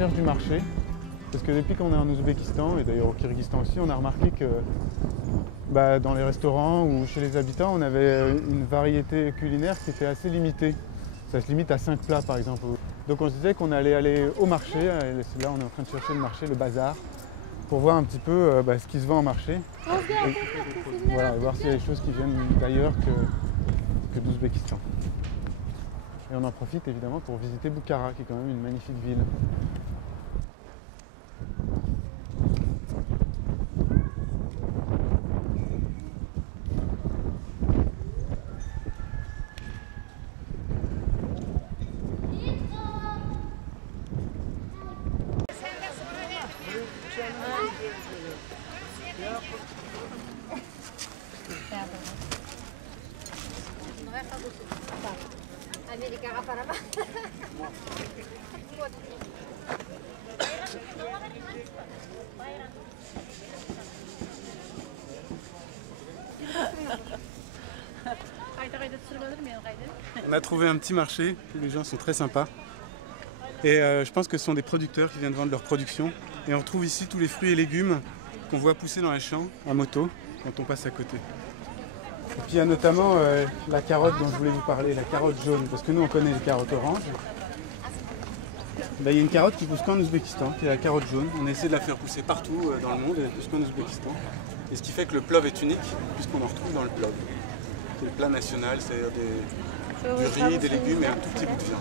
recherche du marché. Parce que depuis qu'on est en Ouzbékistan, et d'ailleurs au Kyrgyzstan aussi, on a remarqué que dans les restaurants ou chez les habitants, on avait une variété culinaire qui était assez limitée. Ça se limite à 5 plats par exemple. Donc on se disait qu'on allait aller au marché, et c'est là on est en train de chercher le marché, le bazar, pour voir un petit peu ce qui se vend au marché. Et, voilà, voir s'il y a des choses qui viennent d'ailleurs que d'Ouzbékistan. Et on en profite évidemment pour visiter Bukhara, qui est quand même une magnifique ville. On a trouvé un petit marché, les gens sont très sympas. Et je pense que ce sont des producteurs qui viennent vendre leur production. Et on retrouve ici tous les fruits et légumes qu'on voit pousser dans les champs en moto quand on passe à côté. Et puis il y a notamment la carotte dont je voulais vous parler, la carotte jaune, parce que nous on connaît les carottes oranges. Il y a une carotte qui pousse qu'en Ouzbékistan, qui est la carotte jaune. On essaie de la faire pousser partout dans le monde, elle pousse qu'en Ouzbékistan. Et ce qui fait que le plov est unique, puisqu'on en retrouve dans le plov. C'est le plat national, c'est-à-dire du riz, des légumes et un tout petit bout de viande.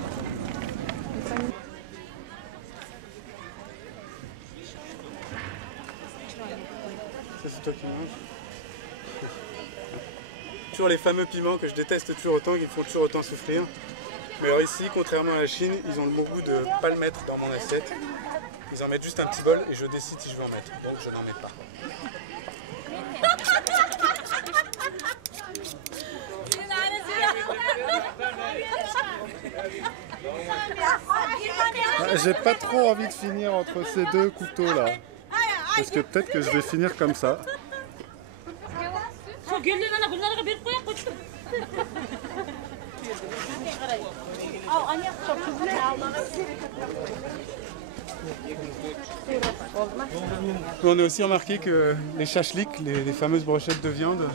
Ça c'est toi qui manges. Toujours les fameux piments que je déteste toujours autant, qui me font toujours autant souffrir. Mais alors ici, contrairement à la Chine, ils ont le bon goût de ne pas le mettre dans mon assiette. Ils en mettent juste un petit bol et je décide si je veux en mettre. Donc je n'en mets pas. J'ai pas trop envie de finir entre ces deux couteaux là. Parce que peut-être que je vais finir comme ça. On a aussi remarqué que les chachliks, les fameuses brochettes de viande,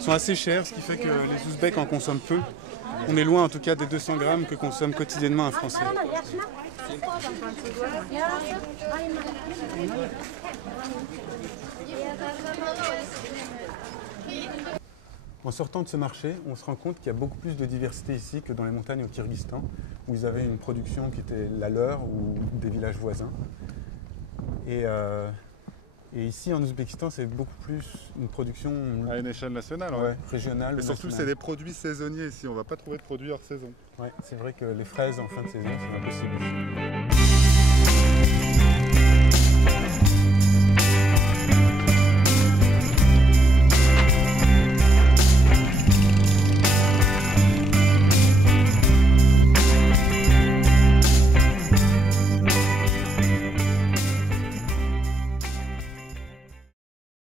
sont assez chères, ce qui fait que les Ouzbeks en consomment peu. On est loin en tout cas des 200 grammes que consomme quotidiennement un Français. En sortant de ce marché, on se rend compte qu'il y a beaucoup plus de diversité ici que dans les montagnes au Kyrgyzstan, où ils avaient une production qui était la leur ou des villages voisins. Et ici, en Ouzbékistan, c'est beaucoup plus une production à une échelle nationale, régionale. Et surtout, c'est des produits saisonniers ici. On ne va pas trouver de produits hors saison. Ouais, c'est vrai que les fraises en fin de saison, c'est impossible.